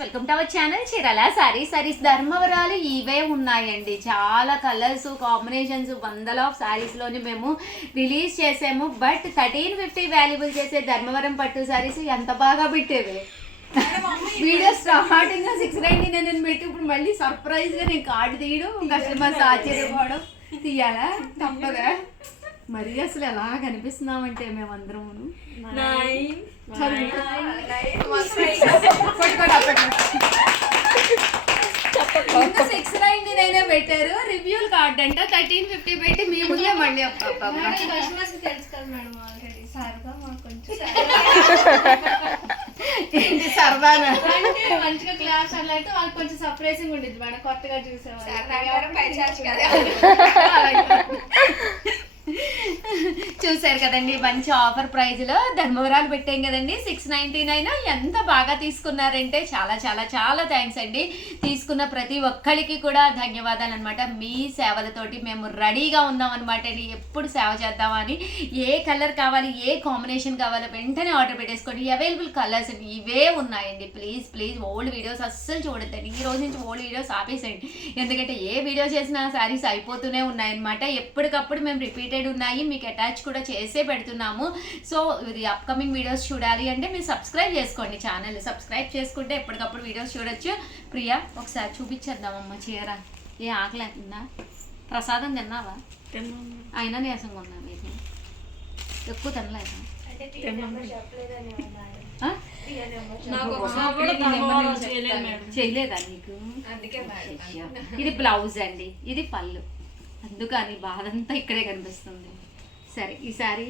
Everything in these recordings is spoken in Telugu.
Welcome to our channel Chirala sarees ధర్మవరాలు ఇవే ఉన్నాయండి. చాలా కలర్స్ కాంబినేషన్స్ వందల ఆఫ్ సారీస్ లోని మేము రిలీజ్ చేసాము. బట్ 1350 వాల్యుబుల్ చేసే ధర్మవరం పట్టు సారీస్ ఎంత బాగా పెట్టేవి. వీడియో స్టార్టింగ్ 699 పెట్టి ఇప్పుడు మళ్ళీ సర్ప్రైజ్ గా నేను కార్డు తీయడం, కస్టమర్స్ ఆశ్చర్యపోవడం తీయాలా తప్పదా. మరి అసలు ఎలా కనిపిస్తున్నామంటే మేమందరం 699 పెట్టారు. రివ్యూలు కార్డ్ అంట 1350 పెట్టి మీ ముందే మళ్ళీ ఏంటి సరదానా మంచిగా క్లాస్ అట్లయితే వాళ్ళకి కొంచెం సర్ప్రైజింగ్ ఉండేది మేడం. కొత్తగా చూసేవాళ్ళు. చూసారు కదండి, మంచి ఆఫర్ ప్రైజ్ లో ధర్మవరాలు పెట్టాం కదండి. 699 ఎంత బాగా తీసుకున్నారంటే చాలా చాలా చాలా థ్యాంక్స్ అండి. తీసుకున్న ప్రతి ఒక్కరికి కూడా ధన్యవాదాలు అనమాట. మీ సేవలతోటి మేము రెడీగా ఉన్నాం అనమాట అండి. ఎప్పుడు సేవ చేద్దామని, ఏ కలర్ కావాలి, ఏ కాంబినేషన్ కావాలో వెంటనే ఆర్డర్ పెట్టేసుకోండి. అవైలబుల్ కలర్స్ అండి ఇవే ఉన్నాయండి. ప్లీజ్ ఓల్డ్ వీడియోస్ అస్సలు చూడద్దండి. ఈ రోజు నుంచి ఓల్డ్ వీడియోస్ ఆపేసేయండి. ఎందుకంటే ఏ వీడియో చేసినా సారీస్ అయిపోతూనే ఉన్నాయన్నమాట. ఎప్పటికప్పుడు మేము రిపీటెడ్ ఉన్నాయి, మీకు అటాచ్ కూడా చేసే పెడుతున్నాము. సో ఇది అప్కమింగ్ వీడియోస్ చూడాలి అంటే మీరు సబ్స్క్రైబ్ చేసుకోండి. ఛానల్ సబ్స్క్రైబ్ చేసుకుంటే ఎప్పటికప్పుడు వీడియోస్ చూడొచ్చు. ప్రియా ఒకసారి చూపించేద్దామమ్మ చీర. ఏ ఆకలేకుండా ప్రసాదం తిన్నావా? అయినా నీరసంగా ఉన్నా. మీకు ఎక్కువ తినలేదు. చేయలేదా నీకు? ఇది బ్లౌజ్ అండి, ఇది పళ్ళు, అందుకని బాధ అంతా ఇక్కడే కనిపిస్తుంది. సరే ఈసారి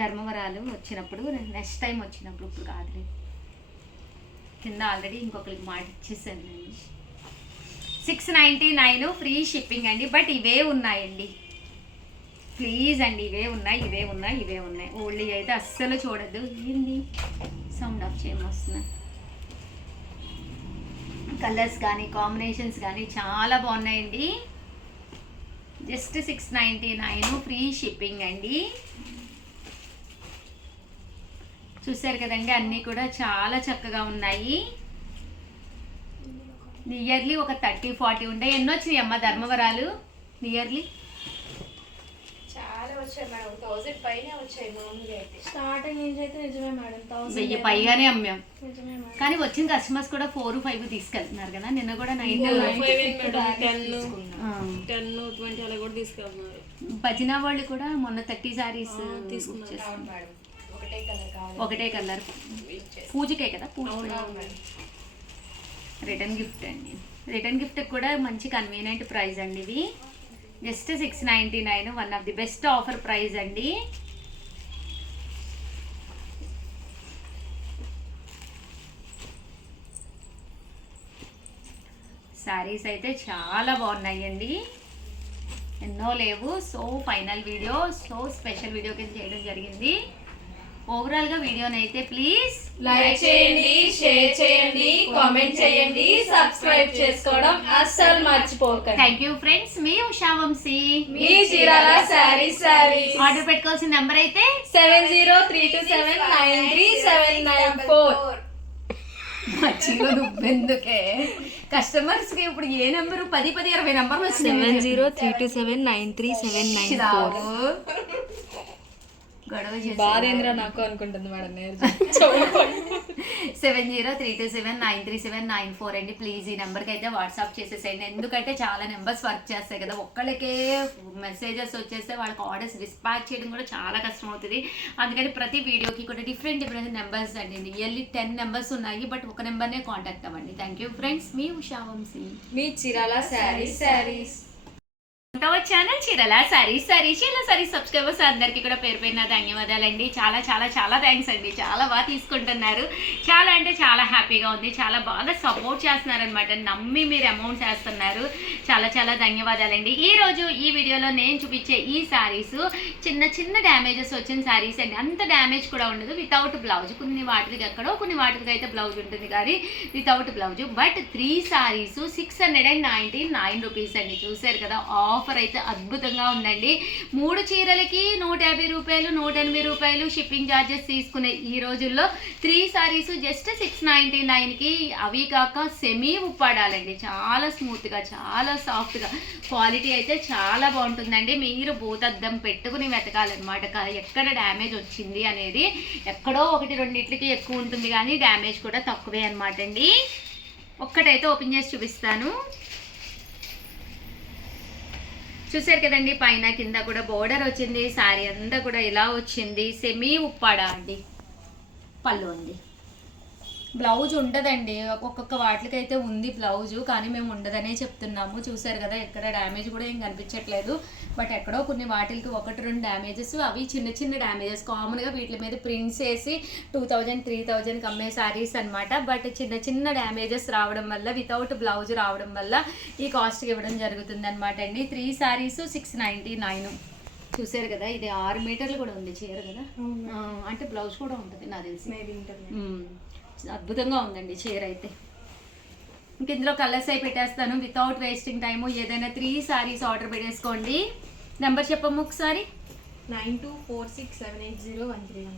ధర్మవరాలు వచ్చినప్పుడు, నెక్స్ట్ టైం వచ్చినప్పుడు, ఇప్పుడు కాదులే. కింద ఆల్రెడీ ఇంకొకరికి మాట ఇచ్చేసాను నేను. 699 ఫ్రీ షిప్పింగ్ అండి. బట్ ఇవే ఉన్నాయండి. ప్లీజ్ అండి, ఇవే ఉన్నాయి. ఓన్లీ అయితే అస్సలు చూడద్దు. ఏంది సౌండ్ ఆఫ్ చేయమొస్తున్నా. కలర్స్ కానీ కాంబినేషన్స్ కానీ చాలా బాగున్నాయండి. జస్ట్ 699 ఫ్రీ షిప్పింగ్ అండి. చూసారు కదండి, అన్నీ కూడా చాలా చక్కగా ఉన్నాయి. నియర్లీ ఒక 30-40 ఉంటాయి. ఎన్నో వచ్చినాయి అమ్మ ధర్మవరాలు నియర్లీ? చాలా వచ్చాయి మేడం. 1000 పైనే వచ్చాయి. మామూలుగా అయితే స్టార్టింగ్ నుంచి అయితే నిజమే మేడం, 1000 పైగానే అమ్మాం. నిజమే మేడం. కానీ వచ్చిన కస్టమర్స్ కూడా 4-5 తీసుకెళ్తున్నారు కదా. నిన్న కూడా 9 10-20 అలా కూడా తీసుకెళ్తున్నారు. భజన వాళ్ళు కూడా మొన్న 30 సారీస్ తీసుకున్నారు. ఒకటే కలర్ పూజకే కదా. పూజ రిటర్న్ గిఫ్ట్ అండి. రిటర్న్ గిఫ్ట్ కూడా మంచి కన్వీనియంట్ ప్రైస్ అండి. ఇవి just 699, one of the best offer price అండి. సారీస్ అయితే చాలా బాగున్నాయండి, ఎన్నో లేవు. So final video, so special video కింద చేయడం జరిగింది. ఓవరాల్ గా వీడియోనైతే ప్లీజ్ లైక్ చేయండి, షేర్ చేయండి, కామెంట్ చేయండి, సబ్స్క్రైబ్ చేసుకోవడం అస్సలు మర్చిపోకండి. Thank you friends. మీ ఉషా వంశీ, మీ చీరాల సారీస్. ఆర్డర్ పెట్టుకోవాల్సిన నెంబర్ అయితే 7032793794. మర్చిలో నువ్వెందుకే కస్టమర్స్ కి ఇప్పుడు ఏ నెంబరు 10-20 నెంబర్లు వచ్చినాయి. 7032793794. గొడవ బాధేంద్ర నాకు అనుకుంటుంది మేడం. 7032793794 అండి. ప్లీజ్ ఈ నెంబర్కి అయితే వాట్సాప్ చేసేసేయండి. ఎందుకంటే చాలా నెంబర్స్ వర్క్ చేస్తాయి కదా. ఒక్కళ్ళకే మెసేజెస్ వచ్చేస్తే వాళ్ళకి ఆర్డర్స్ డిస్పాచ్ చేయడం కూడా చాలా కష్టం అవుతుంది. అందుకని ప్రతి వీడియోకి కూడా డిఫరెంట్ నెంబర్స్ అండి. నియర్లీ 10 నెంబర్స్ ఉన్నాయి, బట్ ఒక నెంబర్నే కాంటాక్ట్ అవ్వండి. Thank you friends. మీ ఉషా వంశీ, మీ చీరాల సారీస్. ఛానల్ చీరాల సారీస్ సబ్స్క్రైబర్స్ అందరికీ కూడా పేరు పేరున ధన్యవాదాలండి. చాలా చాలా చాలా థ్యాంక్స్ అండి. చాలా బాగా తీసుకుంటున్నారు. చాలా అంటే చాలా హ్యాపీగా ఉంది. చాలా బాగా సపోర్ట్ చేస్తున్నారనమాట. నమ్మి మీరు అమౌంట్ చేస్తున్నారు. చాలా చాలా ధన్యవాదాలండి. ఈరోజు ఈ వీడియోలో నేను చూపించే ఈ సారీస్ చిన్న చిన్న డ్యామేజెస్ వచ్చిన సారీస్ అండి. అంత డ్యామేజ్ కూడా ఉండదు. వితౌట్ బ్లౌజ్, కొన్ని వాటికి ఎక్కడో కొన్ని వాటికి అయితే బ్లౌజ్ ఉంటుంది కానీ without blouse. But 3 saris 699 rupees అండి. చూసారు కదా, ఆఫర్ ఆఫర్ అయితే అద్భుతంగా ఉందండి. 3 చీరలకి 150 రూపాయలు 180 రూపాయలు షిప్పింగ్ ఛార్జెస్ తీసుకునే ఈ రోజుల్లో 3 సారీస్ జస్ట్ 699కి, అవి కాక సెమీ ఉప్పాడాలండి. చాలా స్మూత్గా చాలా సాఫ్ట్గా క్వాలిటీ అయితే చాలా బాగుంటుందండి. మీరు భూతద్దం పెట్టుకుని వెతకాలన్నమాట ఎక్కడ డ్యామేజ్ వచ్చింది అనేది. ఎక్కడో 1-2 ఎక్కువ ఉంటుంది కానీ డ్యామేజ్ కూడా తక్కువే అనమాట అండి. ఒక్కటైతే ఓపెన్ చేసి చూపిస్తాను. చూసారు కదండి, పైన కింద కూడా బోర్డర్ వచ్చింది. శారీ అంతా కూడా ఇలా వచ్చింది. సెమీ ఉప్పాడా అండి. పళ్ళు ఉంది. బ్లౌజ్ ఉండదండి. ఒక్కొక్క వాటికైతే ఉంది బ్లౌజు, కానీ మేము ఉండదనే చెప్తున్నాము. చూసారు కదా, ఎక్కడ డ్యామేజ్ కూడా ఏం కనిపించట్లేదు. బట్ ఎక్కడో కొన్ని వాటికి 1-2 డ్యామేజెస్, అవి చిన్న చిన్న డ్యామేజెస్. కామన్గా వీటి మీద ప్రింట్స్ వేసి 2000-3000కి అమ్మే శారీస్ అనమాట. బట్ చిన్న చిన్న డ్యామేజెస్ రావడం వల్ల, వితౌట్ బ్లౌజ్ రావడం వల్ల ఈ కాస్ట్కి ఇవ్వడం జరుగుతుంది అనమాట అండి. 3 సారీస్ 699. చూసారు కదా, ఇది 6 మీటర్లు కూడా ఉంది చీర కదా. అంటే బ్లౌజ్ కూడా ఉంటుంది నాకు తెలిసి. అద్భుతంగా ఉందండి చీర అయితే. ఇంక ఇందులో కలర్స్ అయి పెట్టేస్తాను వితౌట్ వేస్టింగ్ టైము. ఏదైనా 3 సారీస్ ఆర్డర్ పెట్టేసుకోండి. నెంబర్ చెప్పము ఒకసారి. 9246780131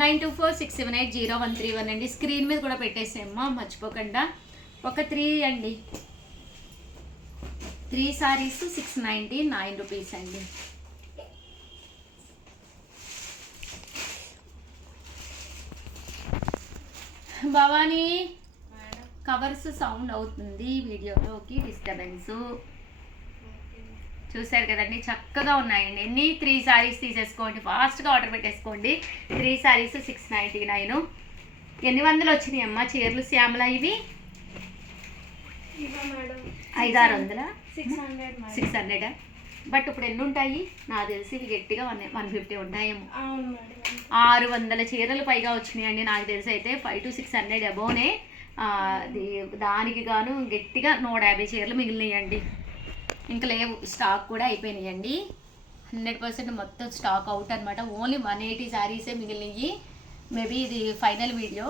9246780131 అండి. స్క్రీన్ మీద కూడా పెట్టేసేమ్మా మర్చిపోకుండా. ఒక 3 అండి. 3 సారీస్ 699 రూపీస్ అండి. భవానీ, కవర్స్ సౌండ్ అవుతుంది వీడియోలోకి, డిస్టర్బెన్స్. చూసారు కదండి, చక్కగా ఉన్నాయండి. ఎన్ని 3 సారీస్ తీసేసుకోండి, ఫాస్ట్గా ఆర్డర్ పెట్టేసుకోండి. 3 సారీస్ 699. ఎన్ని వందలు వచ్చినాయి అమ్మ చీరలు శ్యామల ఇవి? 500-600. 600. బట్ ఇప్పుడు ఎన్ని ఉంటాయి నాకు తెలిసి? ఇవి గట్టిగా 150 ఉంటాయేమో. 600 చీరలు పైగా వచ్చినాయండి నాకు తెలిసి. అయితే 500-600 అబోనే. దానికి గాను గట్టిగా 150 చీరలు మిగిలినాయండి. ఇంకా లేవు, స్టాక్ కూడా అయిపోయినాయండి. 100% మొత్తం స్టాక్ అవుట్ అనమాట. ఓన్లీ 180 శారీసే మిగిలినాయి. మేబీ ఇది ఫైనల్ వీడియో.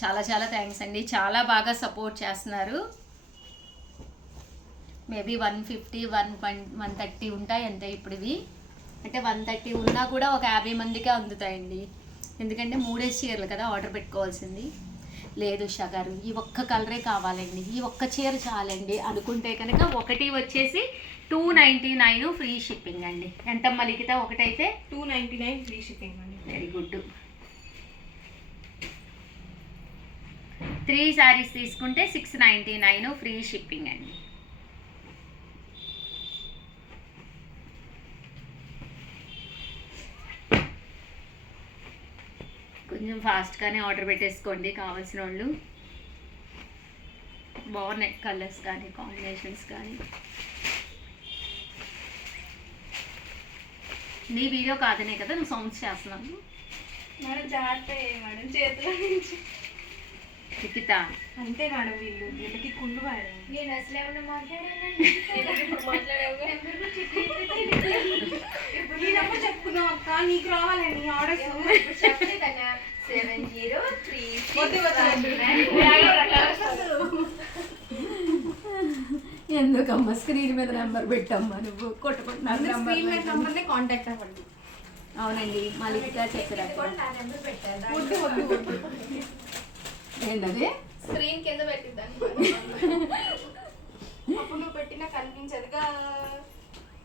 చాలా చాలా థ్యాంక్స్ అండి, చాలా బాగా సపోర్ట్ చేస్తున్నారు. మేబీ 150-130 ఉంటాయి అంతే ఇప్పుడు ఇవి. అంటే 130 ఉన్నా కూడా ఒక 50 మందికే అందుతాయండి. ఎందుకంటే 3 చీరలు కదా ఆర్డర్ పెట్టుకోవాల్సింది. లేదు ఉషా గారు, ఈ ఒక్క కలరే కావాలండి, ఈ ఒక్క చీర చాలండి అనుకుంటే కనుక ఒకటి వచ్చేసి 299 ఫ్రీ షిప్పింగ్ అండి. ఎంతమ్మా లిఖిత? ఒకటైతే 299 ఫ్రీ షిప్పింగ్ అండి. Very good. 3 సారీస్ తీసుకుంటే 699 ఫ్రీ షిప్పింగ్ అండి. కొంచెం ఫాస్ట్గానే ఆర్డర్ పెట్టేసుకోండి కావాల్సిన వాళ్ళు. బాగున్నాయి కలర్స్ కానీ కాంబినేషన్స్ కానీ. నీ వీడియో కాదనే కదా నువ్వు సౌండ్స్ చేస్తున్నాను. మేడం జాగ్రత్త మేడం, చేతిలో నుంచి లిఖిత అంతే మేడం. వీళ్ళకి కుళ్ళు మేడం. నేను అసలు ఏమన్నా మాట్లాడానండి? ఇప్పుడు చెప్పుకున్నాం అక్క, నీకు రావాలండి ఆర్డర్స్. 7033. ఎందుకమ్మా స్క్రీన్ మీద నెంబర్ పెట్టమ్మా, నువ్వు కొట్టుకుంటున్నాను. కాంటాక్ట్ అవ్వండి. అవునండి, మా లిఖిత చెప్పారు. ఏంటది? స్క్రీన్ కింద పెట్టిద్దాన్ని. అప్పుడు నువ్వు పెట్టినా కనిపించదుగా.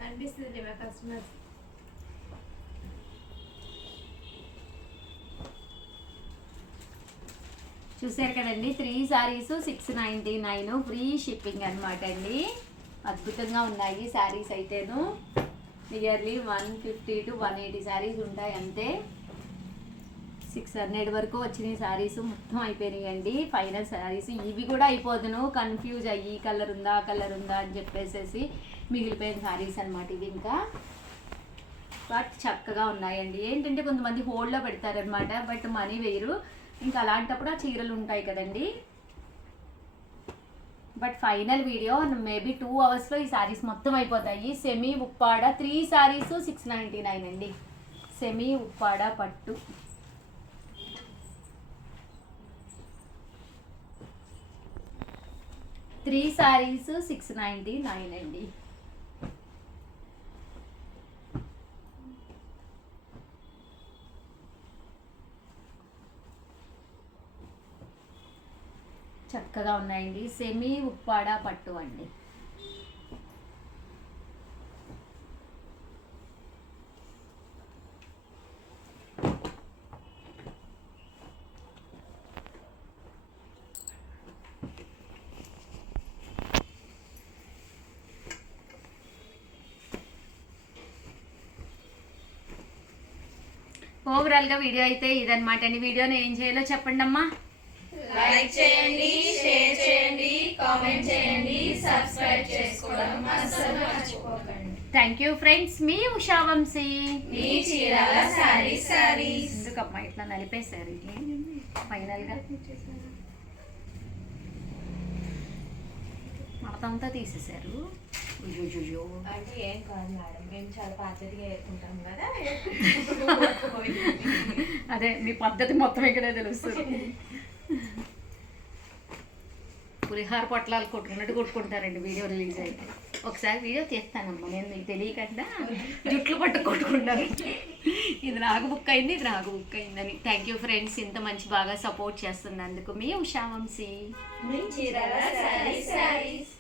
అనిపిస్తుంది మా కస్టమర్స్. చూసారు కదండి, 3 సారీస్ 699 ఫ్రీ షిప్పింగ్ అనమాట అండి. అద్భుతంగా ఉన్నాయి శారీస్ అయితేను. నియర్లీ 150-180 శారీస్ ఉంటాయి అంతే. 600 వరకు వచ్చినాయి శారీస్, మొత్తం అయిపోయినాయండి. ఫైనల్ శారీస్ ఇవి కూడా అయిపోదును, కన్ఫ్యూజ్ అయ్యి కలర్ ఉందా కలర్ ఉందా అని చెప్పేసి మిగిలిపోయిన శారీస్ అనమాట ఇవి. ఇంకా బట్ చక్కగా ఉన్నాయండి. ఏంటంటే కొంతమంది హోల్డ్లో పెడతారనమాట, బట్ మనీ వేయరు. ఇంకా అలాంటప్పుడు ఆ చీరలు ఉంటాయి కదండి. బట్ ఫైనల్ వీడియో మేబీ 2 అవర్స్లో ఈ శారీస్ మొత్తం అయిపోతాయి. సెమీ ఉప్పాడ 3 శారీస్ 699 అండి. సెమీ ఉప్పాడ పట్టు. 3 సారీస్ 699 అండి. చక్కగా ఉన్నాయండి. సెమీ ఉప్పాడ పట్టు అండి. ఓవరాల్గా వీడియో అయితే ఇదన్నమాట అండి. వీడియోని ఏం చేయాలో చెప్పండి అమ్మా. లైక్ చేయండి, షేర్ చేయండి, కామెంట్ చేయండి, సబ్స్క్రైబ్ చేసుకోవడం అస్సలు మర్చిపోకండి. Thank you friends. మీ ఉషా వంశీ. మీ చీరాల సారీస్. ఎందుకమ్మా ఇట్లా నలిపేశారు ఫైనల్గా? మతంతా తీసేశారు. అయ్యో అంటే ఏం కాదు మేడం, మేము చాలా పద్ధతిగా వేసుకుంటాం కదా. అదే మీ పద్ధతి మొత్తం ఇక్కడే తెలుస్తుంది. పులిహార పొట్లాలు కొట్టుకున్నట్టు కొట్టుకుంటారండి వీడియో రిలీజ్ అయితే. ఒకసారి వీడియో తీస్తానమ్మా నేను, మీకు తెలియకుండా జుట్లు పట్టు కొట్టుకుంటాను. ఇది నాకు బుక్ అయింది, ఇది నాకు బుక్ అయిందని. థ్యాంక్ యూ ఫ్రెండ్స్, ఇంత మంచి బాగా సపోర్ట్ చేస్తున్నందుకు. మీ ఉషా వంశీ. మీ చీరాల సారీస్.